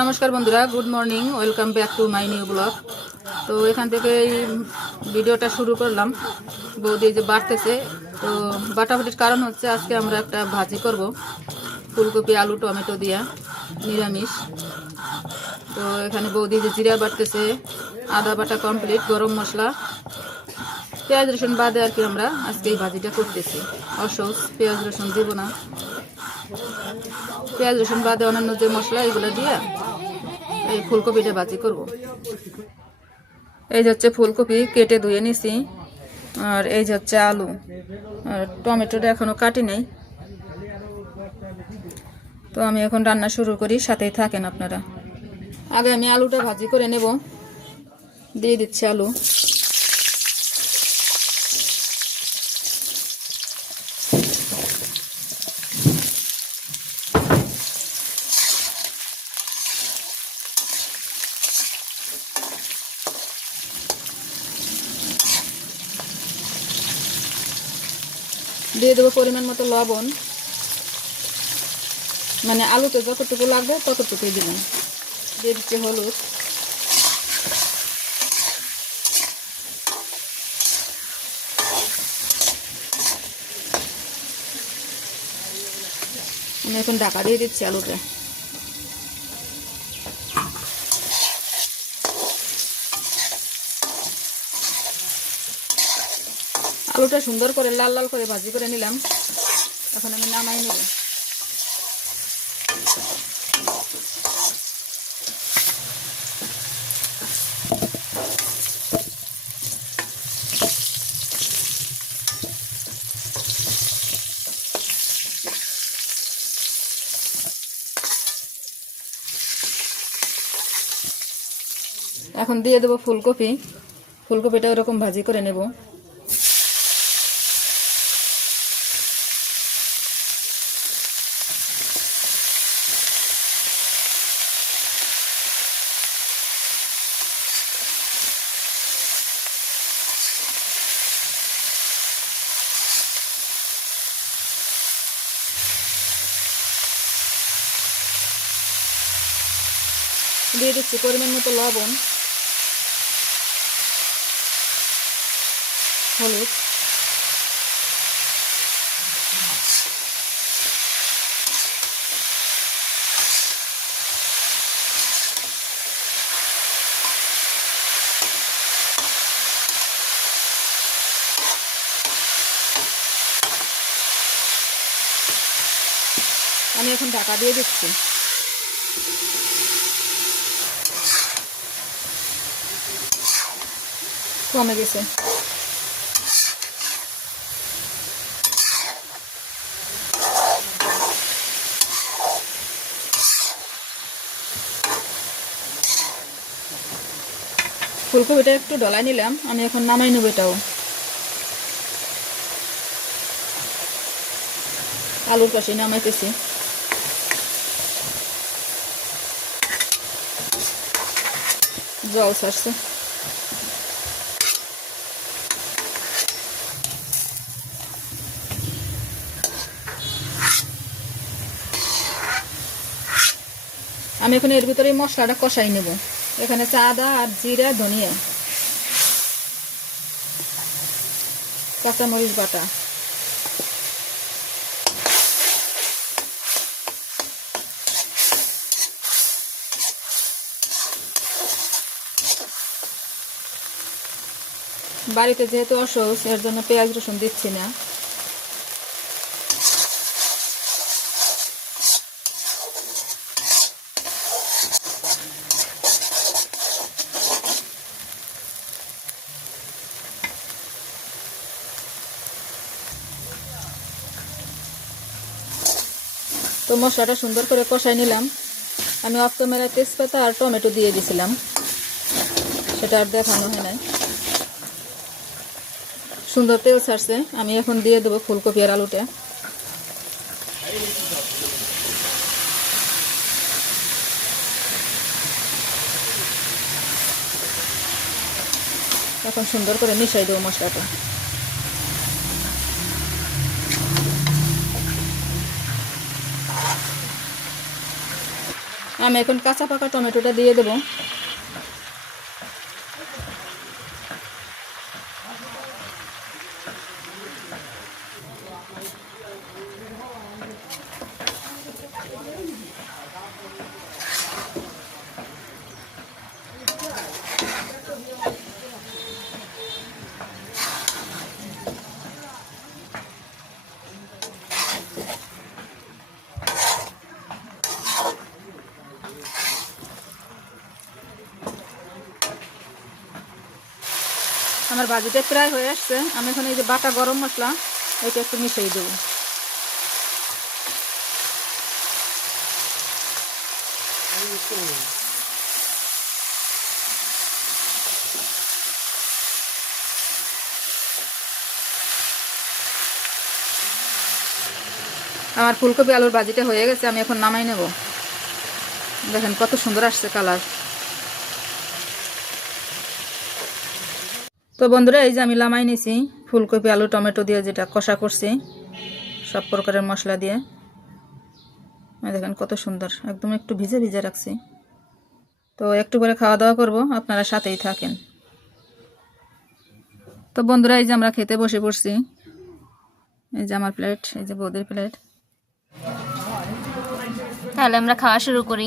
নমস্কার বন্ধুরা, good morning, welcome back to my new blog. তো এখান থেকে এই ভিডিওটা শুরু করলাম। বৌদি যে বাড়তেছে, তো বাটাবাটির কারণ হচ্ছে আজকে আমরা একটা ভাজি করব। ফুলকপি, আলু, টমেটো দিয়া, নিরামিষ। তো এখানে বৌদি যে জিরা বাটতেছে আদা বাটা কমপ্লিট গরম মশলা, পেঁয়াজ রসুন বাদে আর কি আমরা আজকে এই ভাজিটা করতেছি। অসহজ, পেঁয়াজ রসুন দেবো না। পেঁয়াজ রসুন বাদে অন্যান্য যে মশলা, এগুলো দিয়ে এই ফুলকপিটা ভাজি করব। এই হচ্ছে ফুলকপি, কেটে ধুয়ে নিছি। আর এই হচ্ছে আলু। আর টমেটোটা এখনও কাটি নেই। তো আমি এখন রান্না শুরু করি, সাথেই থাকেন আপনারা। আগে আমি আলুটা ভাজি করে নেব। দিয়ে দিচ্ছি আলু। দিয়ে দেবো পরিমাণ মতো লবণ। মানে আলুতে যতটুকু লাগবে ততটুকুই দিলাম। দিয়ে দিচ্ছি হলুদ। আমি এখন ঢাকা দিয়ে দিচ্ছি আলুটা। আলুটা সুন্দর করে লাল লাল করে ভাজি করে নিলাম। এখন আমি নামাই নেব। এখন দিয়ে দেবো ফুলকপি। ফুলকপিটা ওরকম ভাজি করে নেব। দিয়ে দিচ্ছি পরিমাণ মতো লবণ হলুদ আমি এখন ঢাকা দিয়ে দিচ্ছি। কমে গেছে। ফুলকপিটা একটু ডলাই নিলাম, আমি এখন নামাই নেব এটাও। আলুর পাশে নামাইতেছি। জল ছাড়ছে। আমি এখন এর ভিতরে মশলাটা কষাই নেব। এখানে চা আদা আর জিরা, ধনিয়া, কাঁচামরিচ বাটা। বাড়িতে যেহেতু অসহজ, এর জন্য পেঁয়াজ রসুন দিচ্ছি না। তো মশলাটা সুন্দর করে কষাই নিলাম। আমি অফ ক্যামেরা তেজপাতা আর টমেটো দিয়ে দিয়েছিলাম সেটা আর দেখানো হয় নাই। সুন্দর তেল ছাড়ছে। আমি এখন দিয়ে দেবো ফুলকপি আর আলুটা। এখন সুন্দর করে মিশাই দেবো মশলাটা। আমি এখন কাঁচা পাকা টমেটোটা দিয়ে দেবো। আমার ভাজিটা প্রায় হয়ে আসছে। আমি এখন এই যে বাটা গরম মশলা, এটা একটু মিশিয়ে দেবো। আমার ফুলকপি আলুর ভাজিটা হয়ে গেছে, আমি এখন নামাই নেব। দেখেন কত সুন্দর আসছে কালার। তো বন্ধুরা, এই যে আমি লামাই নিছি ফুলকপি, আলু, টমেটো দিয়ে যেটা কষা করছি, সব প্রকারের মশলা দিয়ে। দেখেন কত সুন্দর, একদম একটু ভিজে ভিজে রাখছি। তো একটু করে খাওয়া দাওয়া করব, আপনারা সাথেই থাকেন। তো বন্ধুরা, এই যে আমরা খেতে বসে পড়ছি। এই যে আমার প্লেট এই যে বৌদির প্লেট তাহলে আমরা খাওয়া শুরু করি।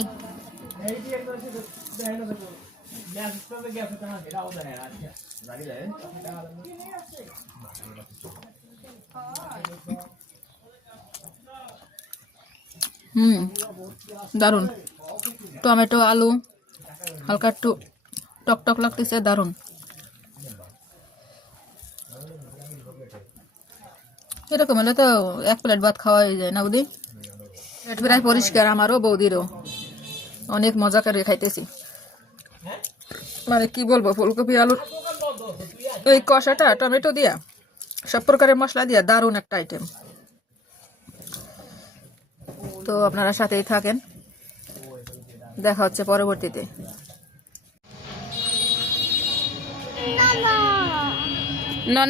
হুম, দারুণ। টমেটো, আলু, হালকা একটু টক টক লাগতেছে, দারুণ। এরকম হলে তো এক প্লেট ভাত খাওয়া হয়ে যায় না বুদি পেট প্রায় পরিষ্কার আমারও, বৌদিরও। অনেক মজা করে খাইতেছি। মানে কি বলব, ফুলকপি, আলুর এই কষাটা টমেটো দিয়া, সব প্রকারের মশলা দিয়া দারুণ একটা আইটেম তো আপনারা সাথেই থাকেন। দেখা হচ্ছে পরবর্তীতে।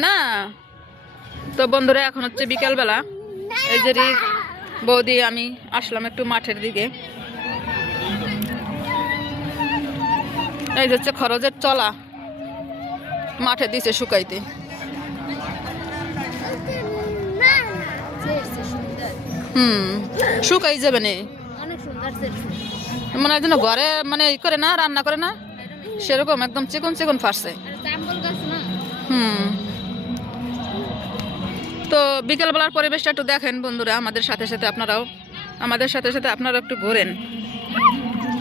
না তো বন্ধুরা, এখন হচ্ছে বিকালবেলা। এই যে বৌদি, আমি আসলাম একটু মাঠের দিকে। এই যে হচ্ছে খরচের চলা। মাঠে দিছে শুকাইতে। হুম শুকাই যাবে না। মানে একজন ঘরে মানে ই করে না রান্না করে না সেরকম একদম চিকন চিকন ফাটছে। হুম। তো বিকেলবেলার পরিবেশটা একটু দেখেন বন্ধুরা আমাদের সাথে সাথে আপনারাও আমাদের সাথে সাথে আপনারাও একটু ঘোরেন।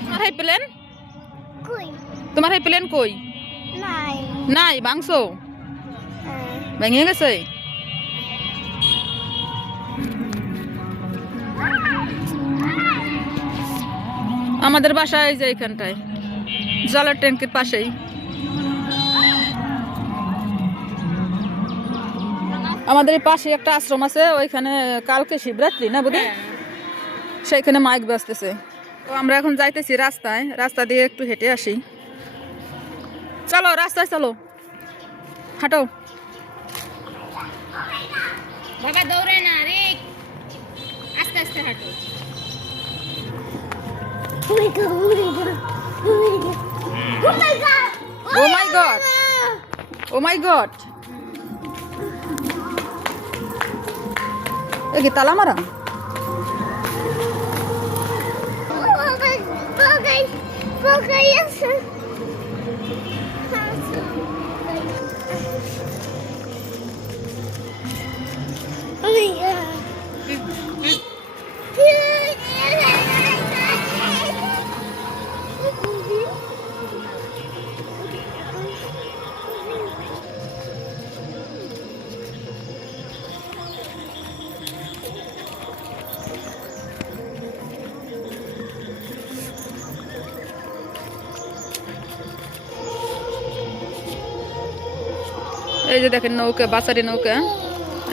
তোমার হাই প্লেন কই? তোমার হাই প্লেন কই? নাই। নাই মাংস। ভেঙে গেছে আমাদের বাসায় যে এখানটায় জলের ট্যাঙ্কির পাশেই। আমাদের পাশে একটা আশ্রম আছে, ওইখানে কালকে শিবরাত্রি না বুধ? সেইখানে মাইক বাজতেছে। তো আমরা এখন যাইতেছি রাস্তায়, রাস্তা দিয়ে একটু হেঁটে আসি। চলো রাস্তায় চলো হাঁটো বাবা দৌড়ে না রে আস্তে আস্তে হাঁটো Oh oh oh. Oh. Oh my god oh my god এ কি তালা মারা. Oh, yeah. এই যে দেখেন নৌকা, বাসারি নৌকা,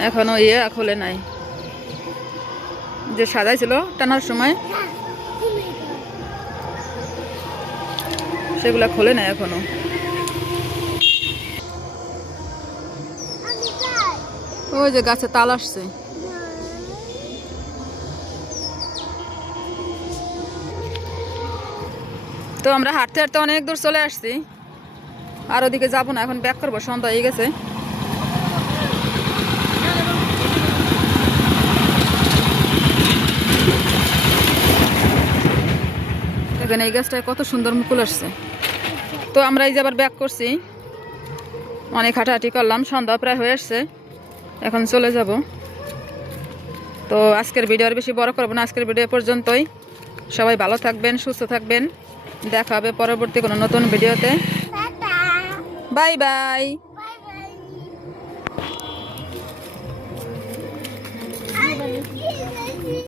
এখনও ইয়ে খোলে নাই। যে সাজাই ছিল টানার সময়, সেগুলা খোলে নাই এখনও। ওই যে গাছে তাল আসছে। তো আমরা হাঁটতে হাঁটতে অনেক দূর চলে আসছি, আর ওদিকে যাব না, এখন ব্যাক করব, সন্ধ্যা হয়ে গেছে। এখানে এই গাছটায় কত সুন্দর মুকুল আসছে। তো আমরা এই যে আবার ব্যাক করছি। অনেক হাঁটাহাঁটি করলাম সন্ধ্যা প্রায় হয়ে আসছে। এখন চলে যাব। তো আজকের ভিডিও আর বেশি বড় করব না আজকের ভিডিও পর্যন্তই। সবাই ভালো থাকবেন সুস্থ থাকবেন। দেখা হবে পরবর্তী কোনো নতুন ভিডিওতে বাই বাই